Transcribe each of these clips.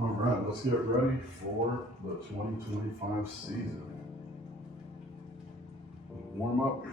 All right, let's get ready for the 2025 season. Warm up.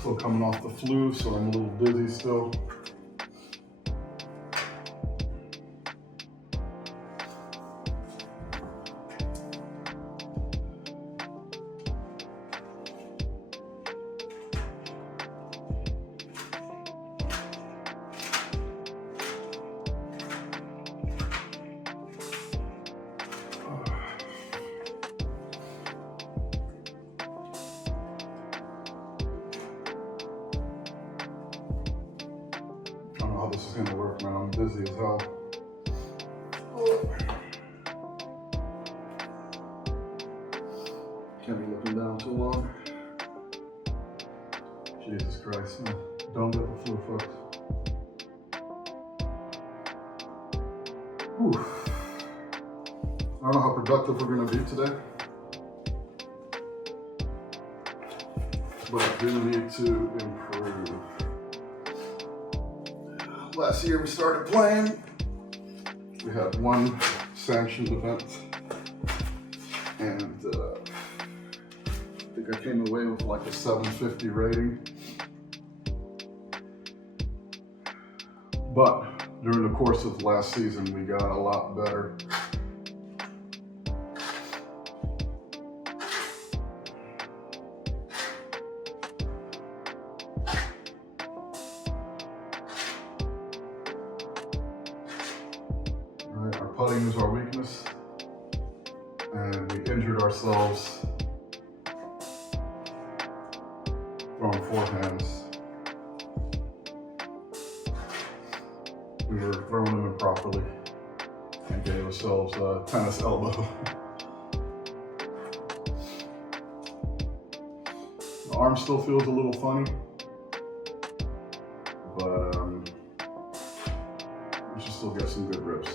Still coming off the flu, so I'm a little dizzy still. I don't know how this is gonna work, man. I'm dizzy as hell. Can't be looking down too long. Jesus Christ, man. Don't get the flu, folks. Whew. I don't know how productive we're gonna be today, but I do need to improve. Last year we started playing. We had one sanctioned event, and I think I came away with like a 750 rating. But during the course of last season, we got a lot better. Our putting is our weakness, and we injured ourselves throwing forehands. We were throwing them improperly and gave ourselves a tennis elbow. The arm still feels a little funny, but we should still get some good rips.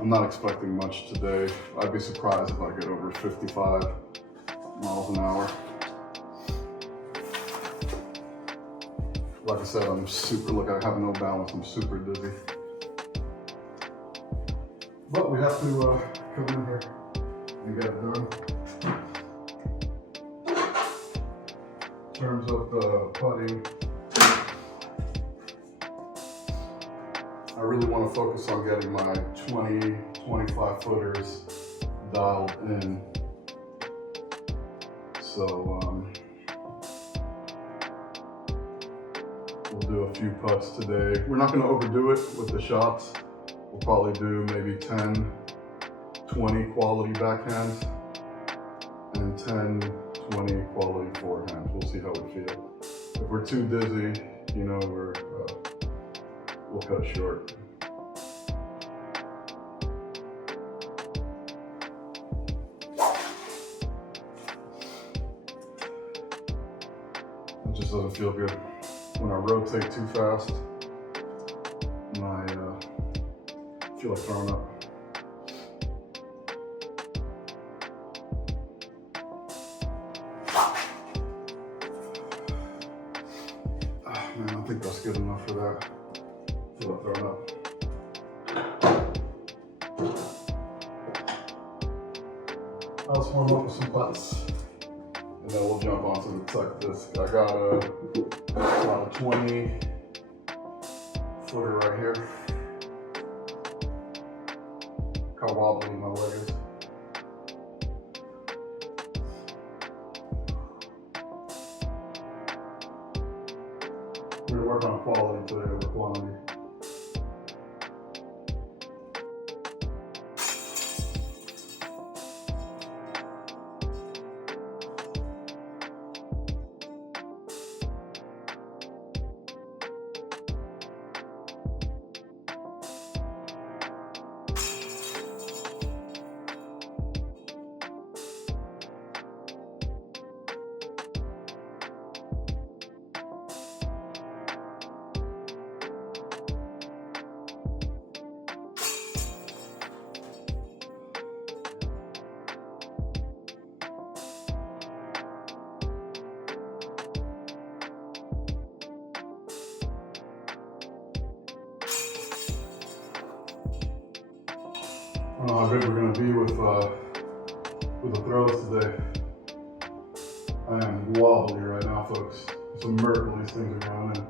I'm not expecting much today. I'd be surprised if I get over 55 miles an hour. Like I said, I'm super, look, I have no balance. I'm super dizzy. But we have to come in here and get it done. In terms of the putting, I really want to focus on getting my 20, 25 footers dialed in. So we'll do a few putts today. We're not going to overdo it with the shots. We'll probably do maybe 10, 20 quality backhands and 10, 20 quality forehands. We'll see how we feel. If we're too dizzy, you know, we'll cut it short. It just doesn't feel good. When I rotate too fast, I feel like throwing up. Man, I think that's good enough for that. I feel like throwing up. Let's warm up with some putts, and then we'll jump onto the tuck disc. I got a 20 footer right here. Look how wobbly my leg is. We're gonna work on quality today over quantity. don't know how good we're gonna be with the throws today. I am wobbly right now, folks. It's a miracle these things are going in.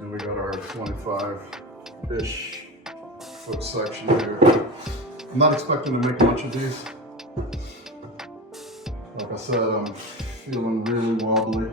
And we got our 25-ish foot section here. I'm not expecting to make much of these. Like I said, I'm feeling really wobbly.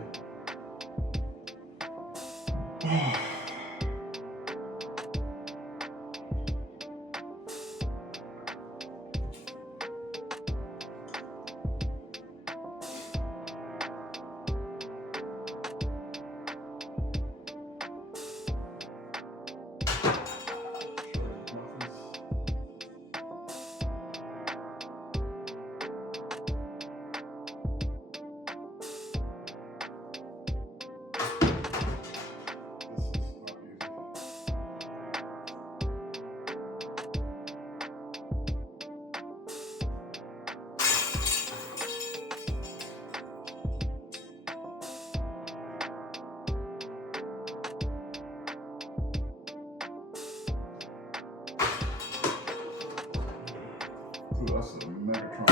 Ooh, that's a Megatron.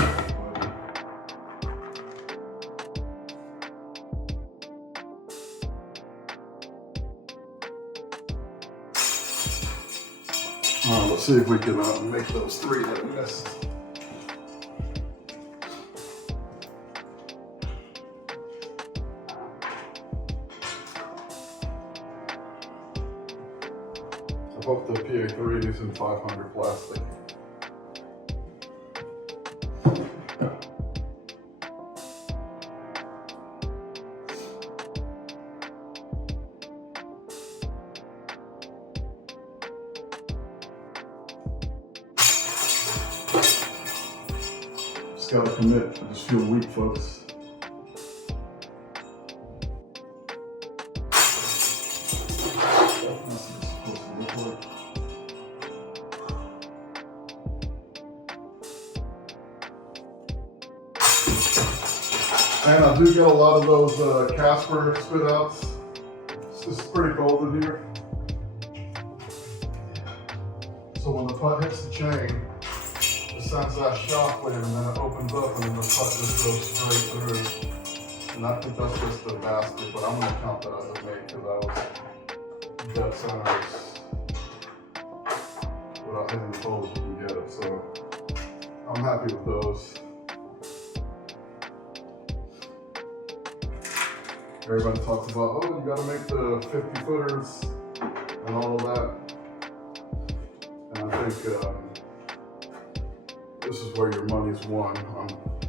Alright, let's see if we can make those three that we missed. I hope the PA3 is in 500 plastic. Just gotta commit. I just feel weak, folks. And I do get a lot of those Casper spit outs. It's pretty cold in here. So when the putt hits the chain, it sends that shockwave and then it opens up and then the putt just goes straight through. And I think that's just the basket, but I'm gonna count that as a make because that was dead center. Without hitting the poles, you can get it. So I'm happy with those. Everybody talks about, oh, you gotta make the 50 footers and all of that. And I think this is where your money's won.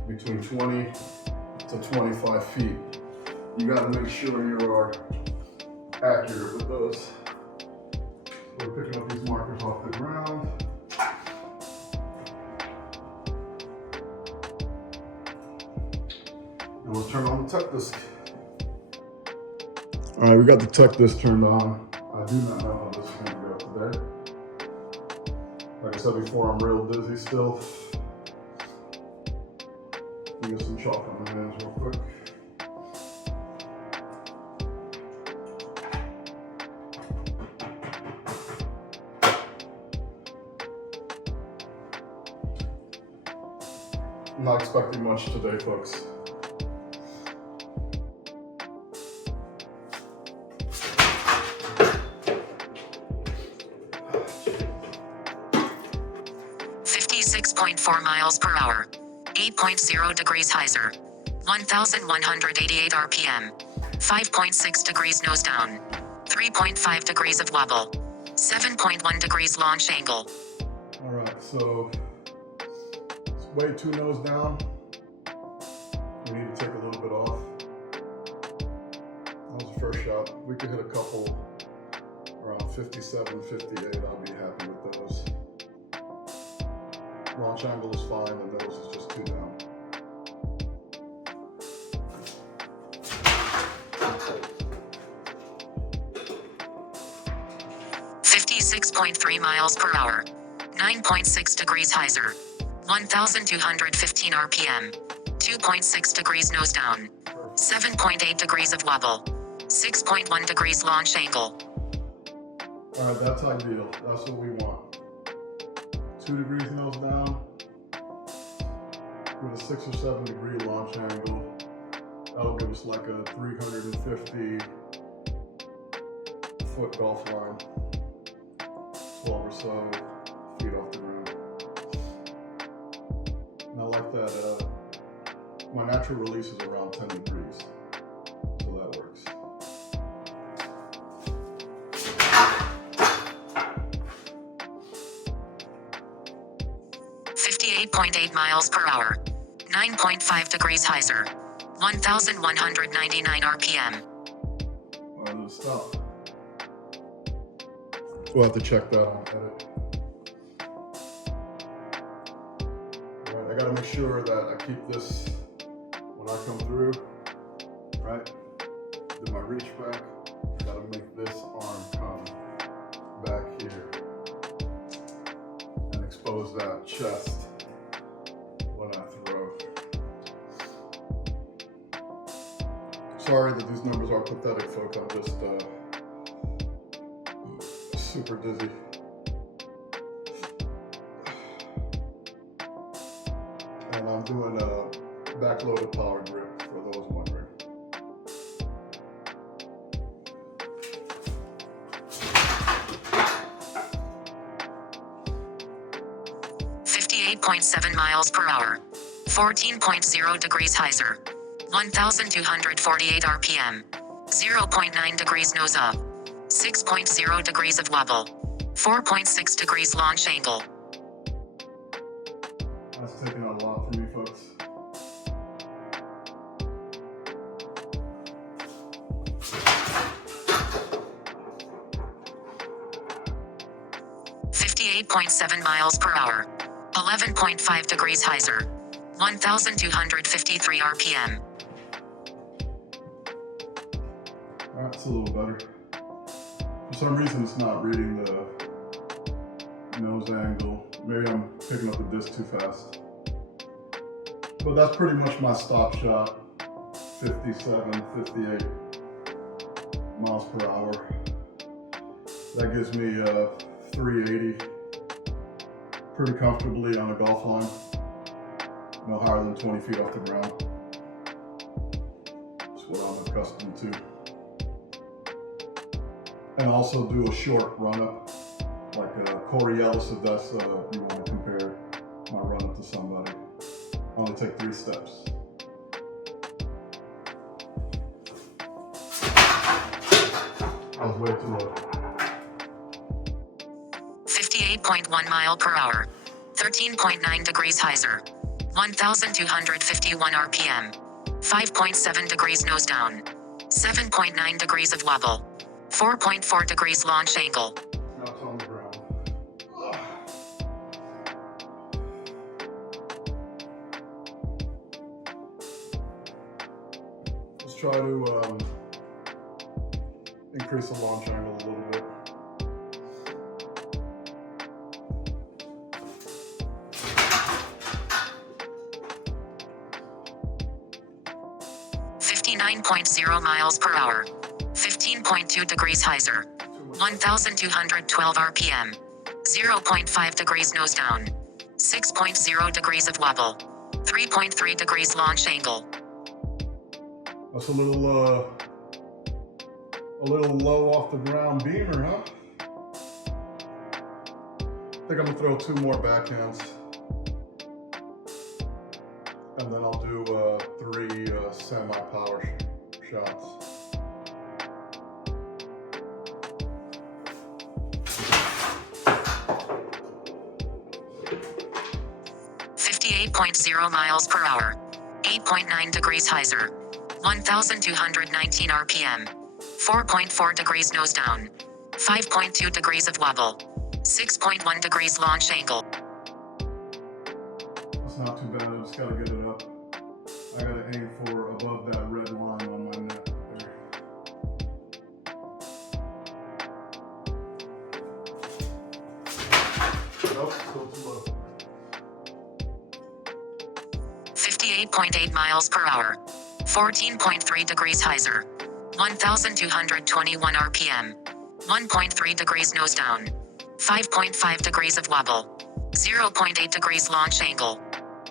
Between 20 to 25 feet. You gotta make sure you are accurate with those. So we're picking up these markers off the ground. And we'll turn on the tech disc. All right, we got the tech disc turned on. I do not know how this is gonna go today. Like I said before, I'm real dizzy still. Let me get some chalk on my hands real quick. I'm not expecting much today, folks. .4 miles per hour, 8.0 degrees hyzer, 1,188 RPM, 5.6 degrees nose down, 3.5 degrees of wobble, 7.1 degrees launch angle. All right, so it's way too nose down. We need to take a little bit off. That was the first shot. We could hit a couple around 57, 58. I'll be happy with those. Launch angle is fine, the nose is just too down. 56.3 miles per hour. 9.6 degrees hyzer. 1,215 RPM. 2.6 degrees nose down. 7.8 degrees of wobble. 6.1 degrees launch angle. Alright, that's ideal. That's what we want. 2 degrees nose down with a 6 or 7 degree launch angle. That'll give us like a 350 foot golf line. 12 or so feet off the ground. And I like that my natural release is around 10 degrees. So that works. .8 miles per hour. 9.5 degrees hyzer. 1,199 RPM. Alright, let's stop. We'll have to check that on edit. Alright, I gotta make sure that I keep this when I come through, right? Do my reach back. Gotta make this arm come back here and expose that chest when I throw. Sorry that these numbers are pathetic, folks. I'm just super dizzy. And I'm doing a backloaded power grip for those wondering. .7 miles per hour. 14.0 degrees hyzer. 1,248 RPM. 0.9 degrees nose up. 6.0 degrees of wobble. 4.6 degrees launch angle. That's taking out a lot for me, folks. .7 miles per hour. 11.5 degrees hyzer. 1,253 RPM. Alright, it's a little better. For some reason, it's not reading the nose angle. Maybe I'm picking up the disc too fast. But that's pretty much my stop shot. 57, 58 miles per hour. That gives me 380 pretty comfortably on a golf line. No higher than 20 feet off the ground. That's what I'm accustomed to. And also do a short run-up, like Corey Ellis, if that's you want to compare my run-up to somebody. Only take 3 steps. I was way too low. 58.1 mile per hour. 13.9 degrees hyzer. 1,251 RPM. 5.7 degrees nose down. 7.9 degrees of wobble. 4.4 degrees launch angle. Now it's on the ground. Let's try to increase the launch angle a little bit. .0 miles per hour. 15.2 degrees hyzer. 1,212 RPM. 0.5 degrees nose down. 6.0 degrees of wobble. 3.3 degrees launch angle. That's a little low off the ground beamer, huh? I think I'm gonna throw 2 more backhands. And then I'll do 3 semi-power shots. .0 miles per hour. 8.9 degrees hyzer. 1,219 RPM. 4.4 degrees nose down. 5.2 degrees of wobble. 6.1 degrees launch angle. That's not too bad, I just gotta get it up. I gotta aim for above that red line on my net there. Nope, still too low. 58.8 miles per hour. 14.3 degrees hyzer. 1,221 RPM. 1.3 degrees nose down. 5.5 degrees of wobble. 0.8 degrees launch angle.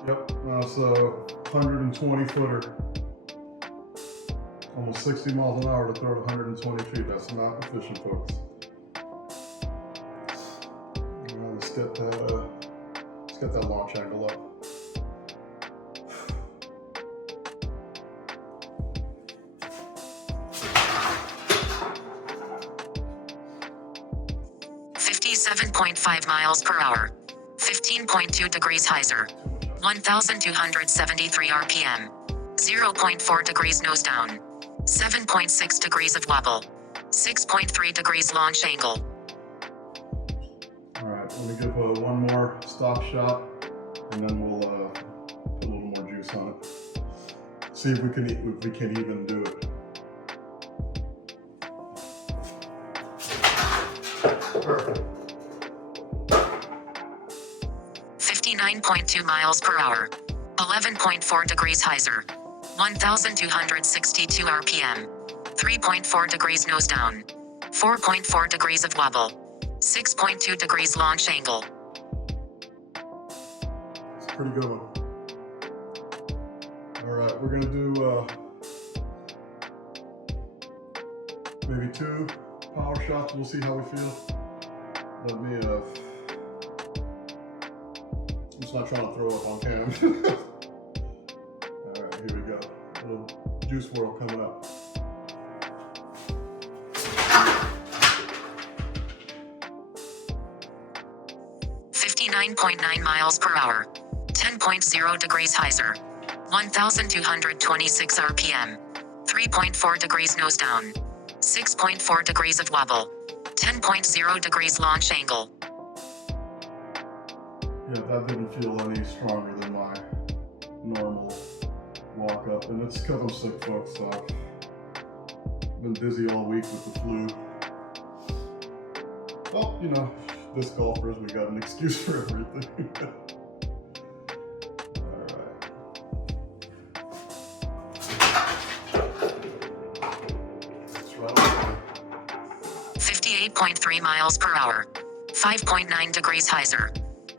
Yep, that's a 120 footer. Almost 60 miles an hour to throw it 120 feet. That's not efficient, folks. Let's get that launch angle up. .5 miles per hour. 15.2 degrees hyzer. 1,273 RPM. 0.4 degrees nose down. 7.6 degrees of wobble. 6.3 degrees launch angle. Alright, let me give one more stock shot and then we'll put a little more juice on it. See if we can even do it. Perfect. 59.2 miles per hour. 11.4 degrees hyzer. 1,262 RPM. 3.4 degrees nose down. 4.4 degrees of wobble. 6.2 degrees launch angle. It's a pretty good one. Alright, we're gonna do maybe 2 power shots. We'll see how we feel. Let me I'm just not trying to throw up on cam. Alright, here we go. A little juice whirl coming up. .9 miles per hour. 10.0 degrees hyzer. 1,226 RPM. 3.4 degrees nose down. 6.4 degrees of wobble. 10.0 degrees launch angle. Yeah, that didn't feel any stronger than my normal walk up, and it's because I'm sick, folks. So I've been dizzy all week with the flu. Well, you know, disc golfers, we got an excuse for everything. Alright. That's right on. 58.3 miles per hour. 5.9 degrees hyzer.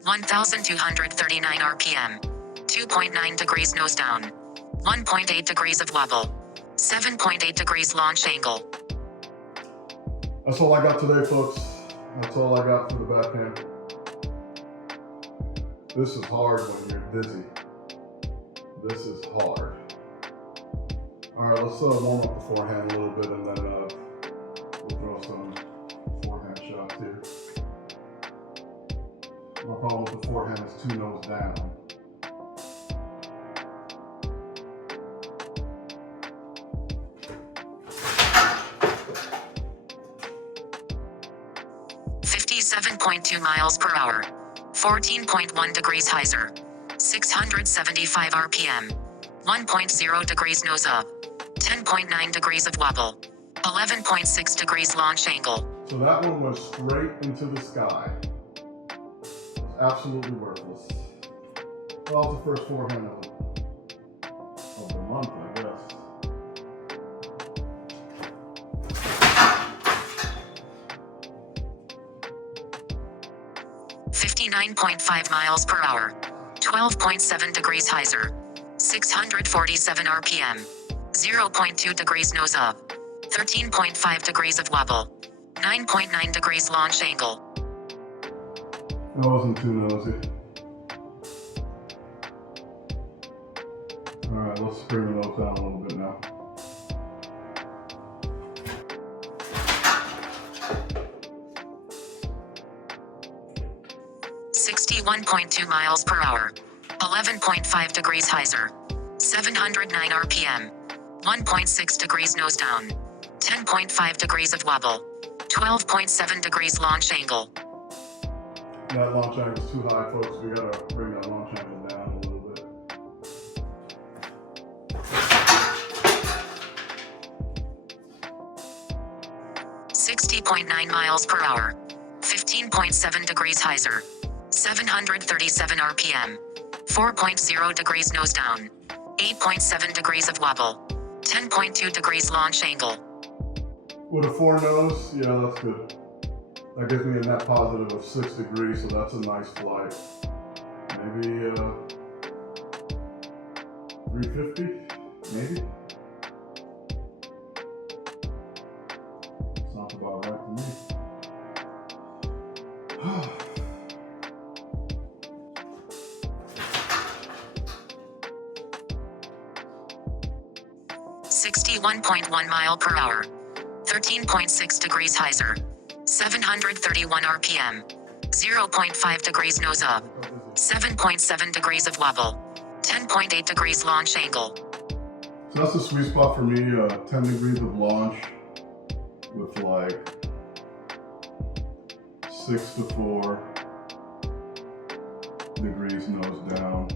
1,239 RPM. 2.9 degrees nose down. 1.8 degrees of wobble. 7.8 degrees launch angle. That's all I got today, folks. That's all I got for the backhand. This is hard when you're dizzy. This is hard. Alright, let's warm up the forehand a little bit and then we'll throw some forehand shots here. My problem with the forehand is 2 nose down. .2 miles per hour. 14.1 degrees hyzer. 675 RPM. 1.0 degrees nose up. 10.9 degrees of wobble. 11.6 degrees launch angle. So that one went straight into the sky. Absolutely worthless. Well, that was the first forehand of the month, I guess. 59.5 miles per hour. 12.7 degrees hyzer. 647 RPM. 0.2 degrees nose up. 13.5 degrees of wobble. 9.9 degrees launch angle. That wasn't too nosy. Alright, let's bring those down a little bit now. .2 miles per hour. 11.5 degrees hyzer. 709 RPM. 1.6 degrees nose down. 10.5 degrees of wobble. 12.7 degrees launch angle. That launch angle is too high, folks. We gotta bring that launch angle down a little bit. .9 miles per hour. 15.7 degrees hyzer. 737 RPM. 4.0 degrees nose down. 8.7 degrees of wobble. 10.2 degrees launch angle. With a 4 nose, yeah, that's good. That gives me a net positive of 6 degrees, so that's a nice flight. Maybe 350, maybe? Sounds about right to me. 61.1 mile per hour. 13.6 degrees hyzer. 731 RPM. 0.5 degrees nose up. 7.7 degrees of wobble. 10.8 degrees launch angle. So that's the sweet spot for me, 10 degrees of launch with like 6 to 4 degrees nose down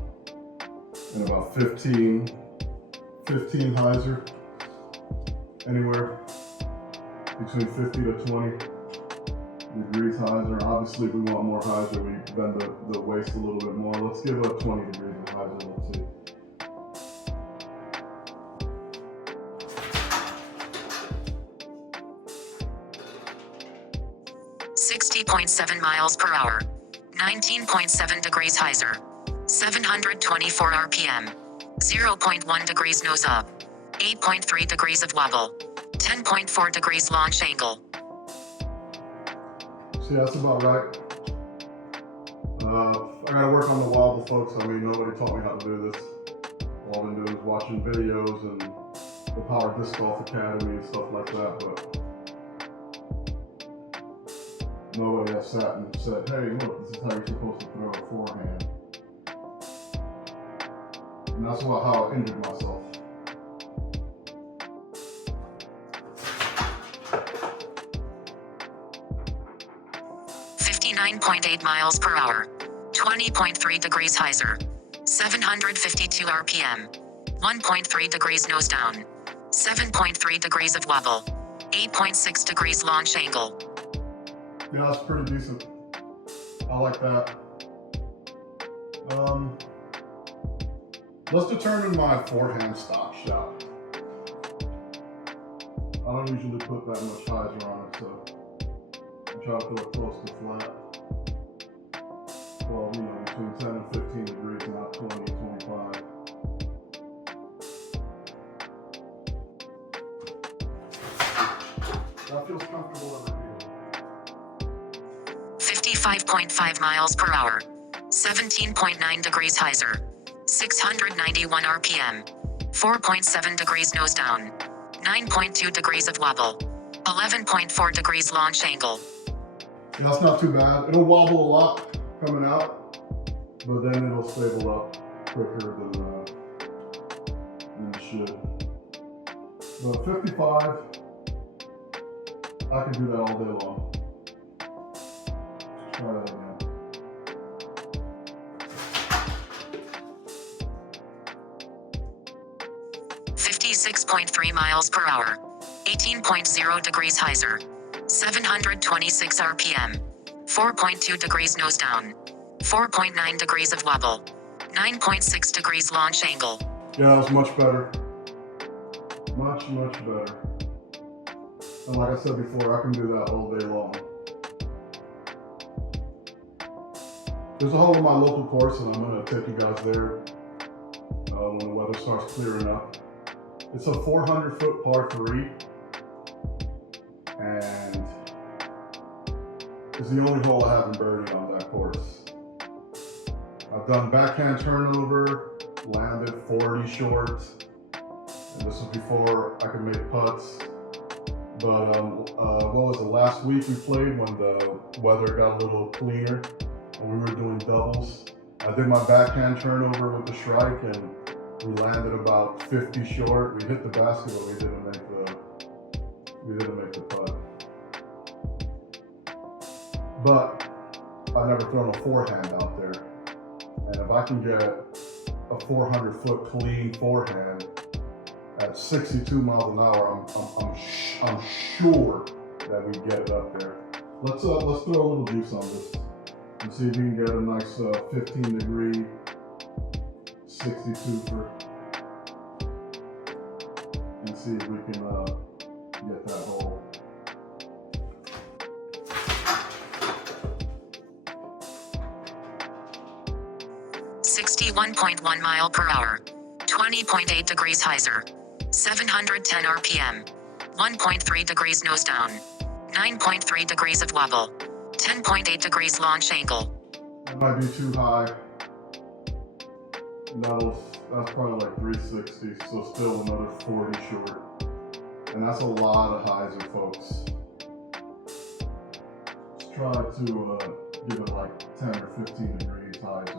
and about 15 hyzer, anywhere between 50 to 20 degrees hyzer. Obviously we want more hyzer, we bend the waist a little bit more. Let's give it 20 degrees of hyzer, let's see. .7 miles per hour. 19.7 degrees hyzer. 724 RPM. 0.1 degrees nose up. 8.3 degrees of wobble. 10.4 degrees launch angle. See, that's about right. I gotta work on the wobble, folks. I mean, nobody taught me how to do this. All I've been doing is watching videos and the Power Disc Golf Academy and stuff like that, but nobody has sat and said, hey, look, this is how you're supposed to throw a forehand. And that's how I injured myself. .8 miles per hour. 20.3 degrees hyzer. 752 RPM. 1.3 degrees nose down. 7.3 degrees of wobble. 8.6 degrees launch angle. Yeah, that's pretty decent. I like that. Let's determine my forehand stock shot. I don't usually put that much hyzer on it, so I try to throw it close to flat. Well, you know, between 10 and 15 degrees, not 20 and 25. That feels comfortable over here. 55.5 miles per hour. 17.9 degrees hyzer. 691 RPM. 4.7 degrees nose down. 9.2 degrees of wobble. 11.4 degrees launch angle. Yeah, that's not too bad. It'll wobble a lot coming out, but then it'll stable up quicker than it should. But 55, I can do that all day long. Let's try that again. 56.3 miles per hour. 18.0 degrees hyzer. 726 RPM. 4.2 degrees nose down. 4.9 degrees of wobble. 9.6 degrees launch angle. Yeah, that was much better. Much better. And like I said before, I can do that all day long. There's a hole in my local course, and I'm going to take you guys there when the weather starts clearing up. It's a 400-foot par 3, and it's the only hole I haven't birdied on that course. I've done backhand turnover, landed 40 short, and this was before I could make putts. But what was it, last week we played when the weather got a little cleaner and we were doing doubles. I did my backhand turnover with the strike and we landed about 50 short. We hit the basket, but we didn't make the putt. But I've never thrown a forehand out there. And if I can get a 400-foot clean forehand at 62 miles an hour, I'm sure that we get it up there. Let's throw a little juice on this. and see if we can get a nice 15-degree 62-fer, and see if we can get that hole. .1 mile per hour, 20.8 degrees hyzer, 710 RPM, 1.3 degrees nose down, 9.3 degrees of wobble, 10.8 degrees launch angle. It might be too high. That's probably like 360, so still another 40 short. And that's a lot of hyzer, folks. Let's try to give it like 10 or 15 degrees hyzer.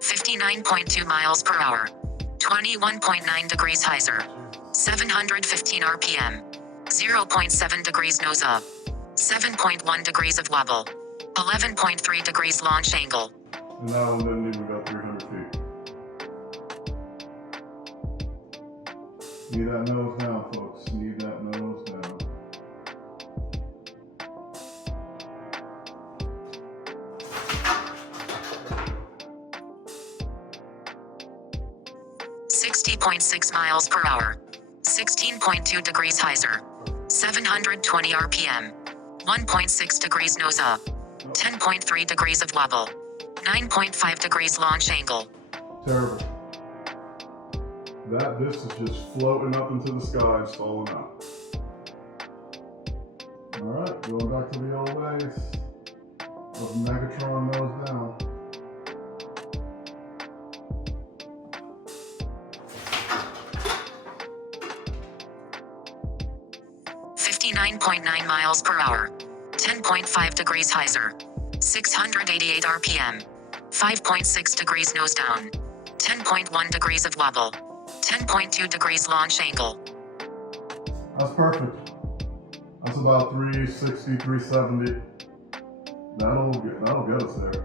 59.2 miles per hour, 21.9 degrees hyzer, 715 RPM, 0.7 degrees nose up, 7.1 degrees of wobble, 11.3 degrees launch angle. And that one didn't even go 300 feet. Need that nose down, folks. Need that nose down. .6 miles per hour, 16.2 degrees hyzer, 720 RPM, 1.6 degrees nose up, 10.3 degrees of wobble, 9.5 degrees launch angle. Terrible. This is just floating up into the sky and falling out. Alright, going back to the old ways of Megatron nose down. 59.9 miles per hour, 10.5 degrees hyzer, 688 RPM, 5.6 degrees nose down, 10.1 degrees of wobble, 10.2 degrees launch angle. That's perfect. That's about 360, 370. That'll get us there.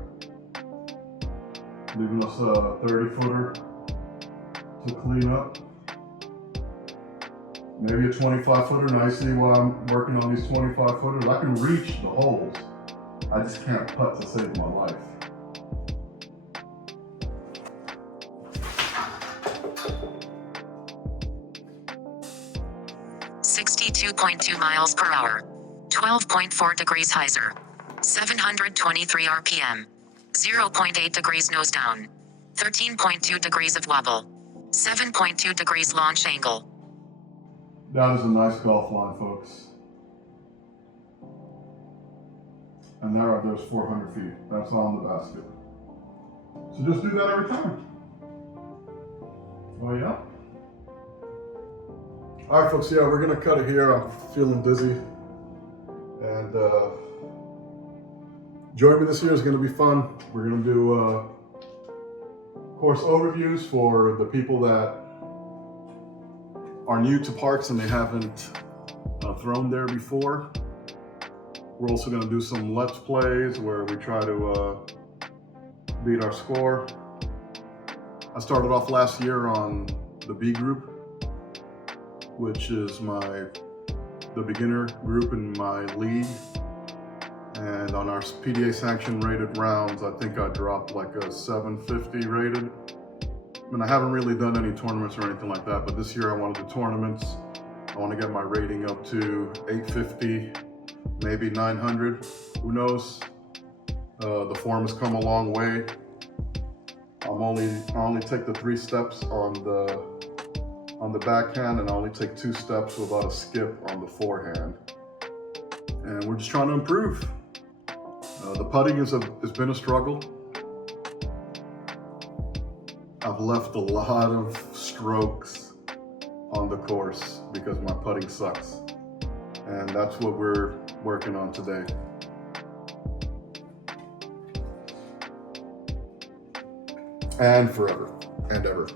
Leaving us a 30-footer to clean up. Maybe a 25-footer. Now you see why I'm working on these 25-footers. I can reach the holes. I just can't putt to save my life. .2 miles per hour, 12.4 degrees hyzer, 723 RPM, 0.8 degrees nose down, 13.2 degrees of wobble, 7.2 degrees launch angle. That is a nice golf line, folks. And there's 400 feet. That's on the basket. So just do that every time. Oh yeah? All right, folks, yeah, we're gonna cut it here. I'm feeling dizzy. And join me this year, is gonna be fun. We're gonna do course overviews for the people that are new to parks and they haven't thrown there before. We're also gonna do some Let's Plays where we try to beat our score. I started off last year on the B group, which is the beginner group in my league. And on our PDA sanction rated rounds, I think I dropped like a 750 rated. I mean, I haven't really done any tournaments or anything like that, but this year I want to do tournaments. I want to get my rating up to 850, maybe 900, who knows? The form has come a long way. I only take the 3 steps on the backhand, and I only take 2 steps without a skip on the forehand. And we're just trying to improve. The putting has been a struggle. I've left a lot of strokes on the course because my putting sucks. And that's what we're working on today. And forever and ever.